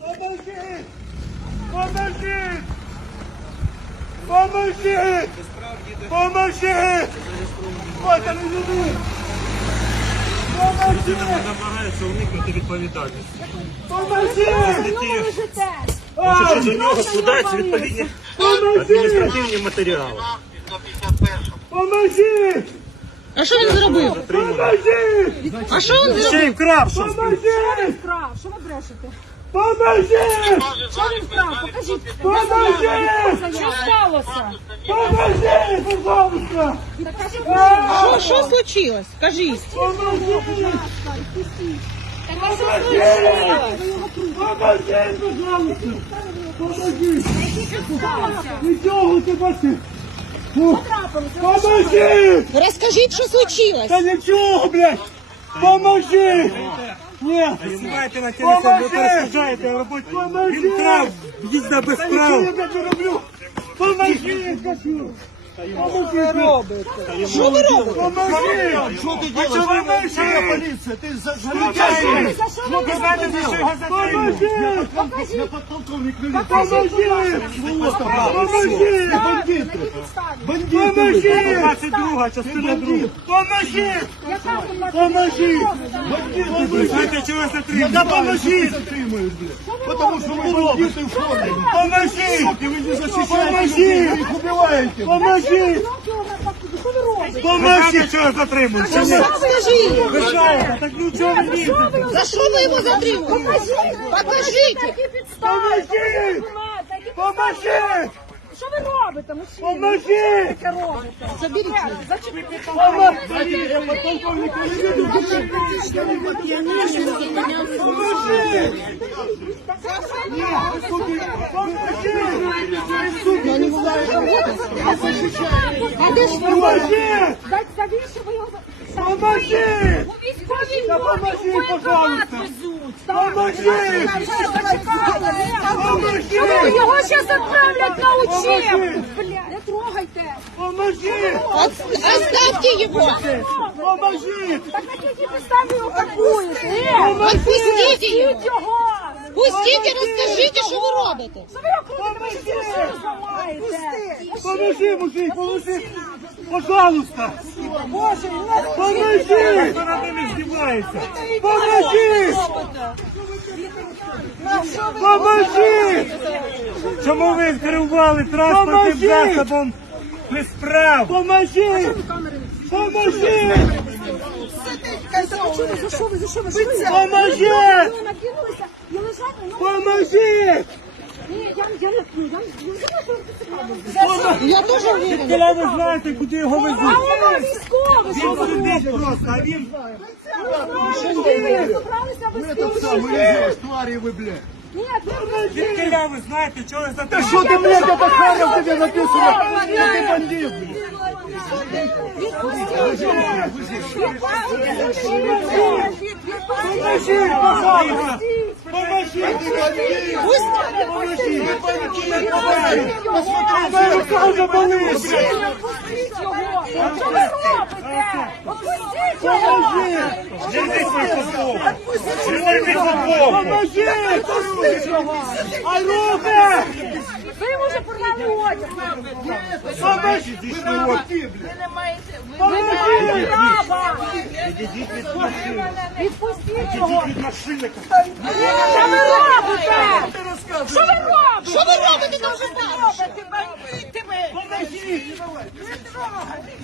Поможіть! Поможіть! Поможіть! Поможіть! Ой, та не люди! Поможіть! намагається уникнути відповідальності. Поможіть! Що до нього складаються відповідні Поможіть! адміністративні матеріали. Поможіть! А що він зробив? Поможіть! А що він зробив? Ще й вкрав щось. Поможіть! Вкрав, що ви брешете? Вкрав? Покажіть. Поможіть! Що сталося? Поможіть, пожалуйста! Що Що, случилось? Що Поможіть! Поможіть, пожалуйста! Сталося? Нічого ти бачиш! Поможіть! Розкажіть, що случилось. Та нічого, блядь! Поможіть! Ні! Знімайте на телефон, ви перешкоджаєте роботі. Поможіть! Він крав, їздив без прав. я не роблю! Поможіть, кажу! Поможіть! Що ви робите? Що? Поможіть! Що ти делаешь? Що ви поліція? поліція? Ти за Поможіть! За що ви робите? Поможіть! Я подполковник Поможіть! Поможіть! Бандити! Бандити! Поможіть! 22 частина 2. Поможіть! Яка ви платите? Поможіть! Бандити! Знаєте, чого затримали? Да поможіть! Потому что вы бандиты в форме! Поможіть! вы не защищаете вы их убиваете! Поможіть! Що ви робите? Ви знаєте, чого затримали? Чи ні? Скажіть. Ви знаєте, так ну чого ви їздите? За що ви його затримали? Покажіть. Такі підстави. Поможіть! Документи, які Поможіть! Що ви робите, мужчина? Поможіть! Що робите? Заберіть. Зачепіть. Я подполковник Поможіть! А де ж ви? Поможіть! Так завіщо ви його... за- Поможіть! У військовій Та формі поможіть, воєнкомат пожалуйста. везуть. Поможіть! Поможіть! Його зараз відправлять на учебу. Не трогайте. Поможіть! От- Оставьте його. Поможіть! Так на якій підставі його пакуєте? Е, Отпустіть його. Пустіть його. І розкажіть, що ви робите. Що ви його крутите? Ви зламаєте. Поможи, мужик, поможи! Пожалуйста! Боже, Поможи! Поможи! Поможи! Чому ви керували транспортним Поможіть! засобом без прав? Поможи! Поможи! За що ви, за що ви? Поможи! Поможи! Ні, я, я не п'ю, я не знаю, що Я теж уверена. Коли ви знаєте, куди його А везуть? воно військове, що ви Сидить просто, а він робите? Ви собралися без Твари ви, блядь! Ні, ви Відкиля ви знаєте, чого ви затримали? Что ты, блядь, это Харьков тебе написано? Что ты бандит, блядь? Поможи, пожалуйста! Поможи! Поможи! Посмотри, рука уже болит! Отпустіть його! Що ви робите? Отпустіть його! Поможи! Зірвіть свій футбол! Зірвіть футбол! А руки! Ви йому вже порвали одяг! Ви не маєте права! Відійдіть від машини! Відпустіть його! Від машини! Що ви робите? Що ви робите? Що ви робите там же там?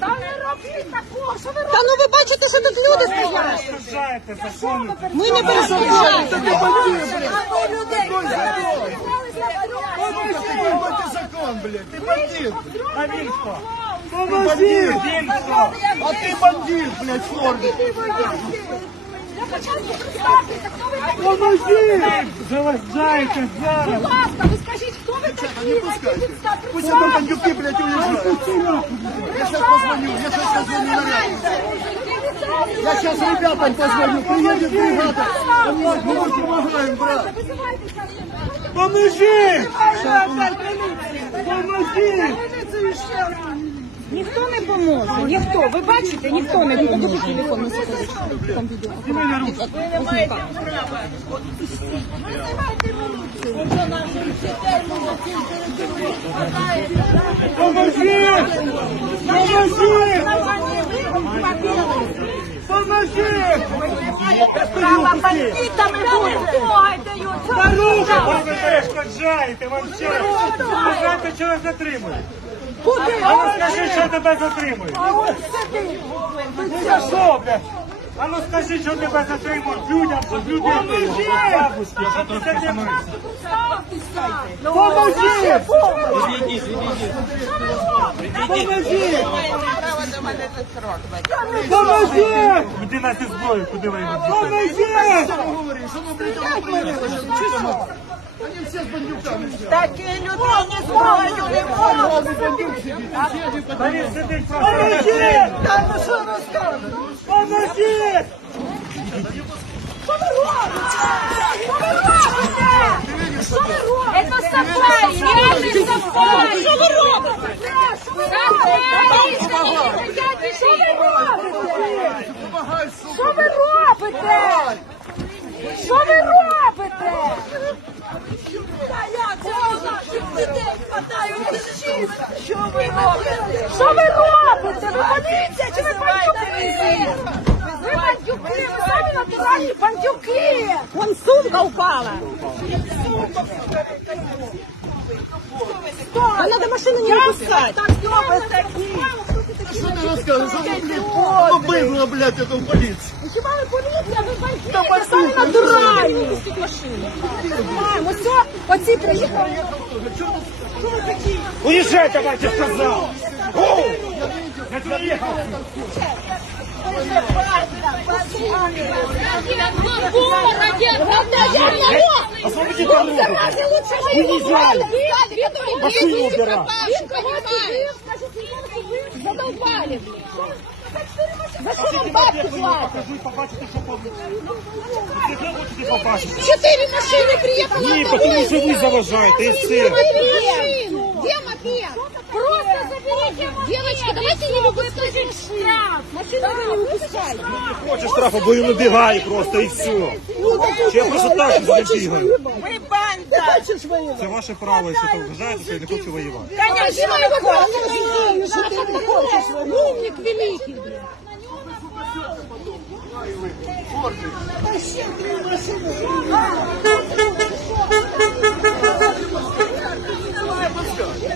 Та не робіть такого! Що ви Та ну ви бачите, що тут люди стоять. Ми не перешкоджаємо. Это закон, блядь! Ты бандит! А він хто? Поможи! Він хто? А ты бандит, блядь, в форме! Я початку представтеся, хто ви такі? Поможи! Заважаєте Будь зараз! ласка, ви скажіть, хто ви такі? На які підстави? Пусть там бандюки, блядь, уезжают! Я сейчас позвоню, я сейчас позвоню наряд. Я сейчас ребятам позвоню, приедет бригада. Мы вам помогаем, брат. Визивайте Поможи! Поможи! Ніхто не поможе, ніхто. Ви бачите, ніхто не поможе. телефон на секундочку. Там відео. Поможи! Поможи! Поможи! Справа бандитами буде. Старуха! Ви перешкоджаєте. Ви знаєте, що вас затримують? Куди? А ну скажи, що тебе затримують. А ось сиди. Це що, блядь? А ну скажи, що тебе затримують людям, щоб люди бабушки, щоб ти таке Поможи! Поможи! Поможи! Іди на зі зброю, куди ви його Поможи! Они все с бандюками. Такі людині зброю не можуть. Та він сидить просто землі. Та ну що розказуєш? Поможи! Що ви робите? Це сафарі, реальний сафарі. Що ви робите? Сафарі! Що ви робите? Що ви робите? Що ви робите? Що ви робите? Що ви робите? Ви поліція чи ви бандюки? Ви бандюки, ви самі натуральні бандюки! Вон сумка упала! А надо машину не выпускать. Что ты рассказываешь? Что ты, блядь, побыла, блядь, эту полицию? Хіба ви поліція, ви бандити, ви самі натуральні. Маємо, все, оці приїхали. Уїжджай, давайте, сказал! Я! Освободите руку! Машину убирай! Задолбали. За що вам бабки платять? Покажу і побачите, що побачите. Ви хочете побачити? Четыре машины приехало. Ні, тому що ви заважаєте, і все. машину. Где мопед? Просто заберите Девочки, давайте не выпускать машину. Машину вы не выпускайте. Хоче штрафу, бо він убігає просто і все. Чи я просто так не бігаю? Ви банда. Це ваше право, якщо ви вважаєте, що я не хочу воювати. Конечно, не хочешь. Что ты Не? Умник великий, блин.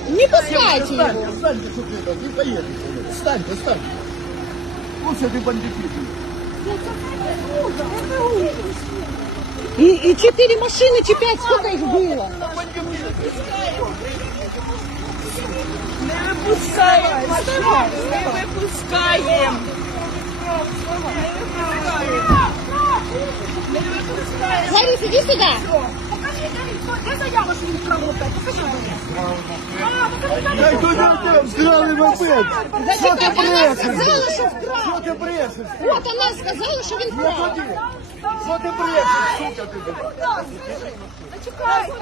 Не пускайте его. Встаньте, ты там, не поедешь. Встаньте, встаньте. Лучше бандюки. И, и четыре машины, чи пять, сколько их было? Не випускаємо машину. Не випускаємо. Лариса, иди сюда. Де заява, що він вкрав мопед? Покажи мені. А, покажи мені. Дай кто взяли мопед. Что ты Она брешешь? сказала, что вкрал. Что ты брешешь? Вот она сказала, что він вкрал. Ходи. Что ты брешешь, сука ты, блядь? Зачекайте.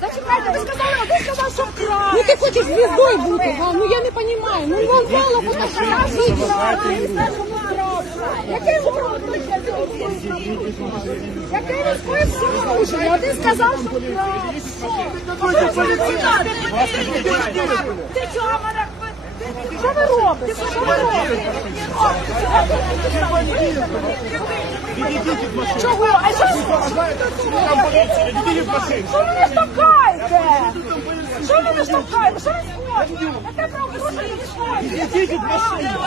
Зачекайте, ви сказали, а ти сказав, що вкрав. Ну ти хочеш звіздою бути, га? ну я не розумію. Ну вон мало фотографій. Який ворог? Який ви порушення? А ти сказав, що? Ти чого мене? Що ви робите? Що ви робите? Чого? А що Там полиция, иди в машину. Що ви не штовхаєте? Що ви не штовхаєте? Що ви сходите? Яке правопорушення ви сходите? Идите в машину.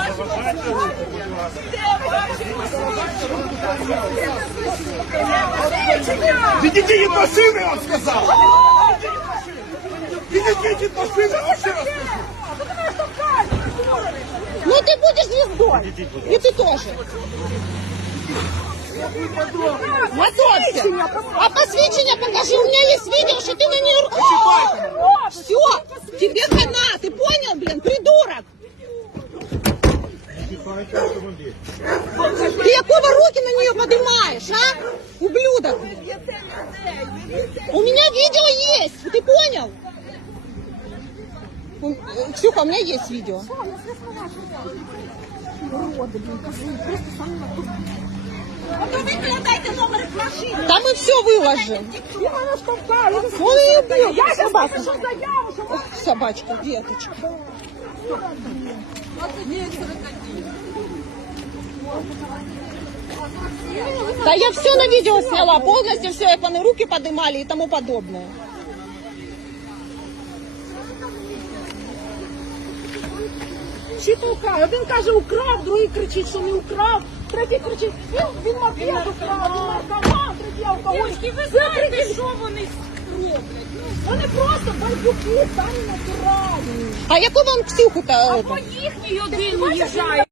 Идите в машину, я вам сказал. Идите в машину, я еще раз скажу. Ну ти будеш звіздою. І ти теж. Готовься. А посвідчення покажи. У мене є відео, що ти на ній... Все, тебе хана, ти понял, блин, придурок? Ты якого руки на нее поднимаешь, а? Ублюдок. У меня видео есть, ты понял? Ксюха, у меня есть видео. Ото викладайте номер машини. Там мы все. Я ее бил. Я собака. Собачка, деточка. Да я все на видео сняла, полностью все, как они руки поднимали и тому подобное. Чи толкає? Один каже украв, другий кричить, що не украв, третій кричить, він, він мопед украв, він наркоман, третій алкоголь. Ви знаєте, що вони роблять? Вони просто бандюки, самі натуральні. А яку вам Ксюху та? Або їхній один їжджає.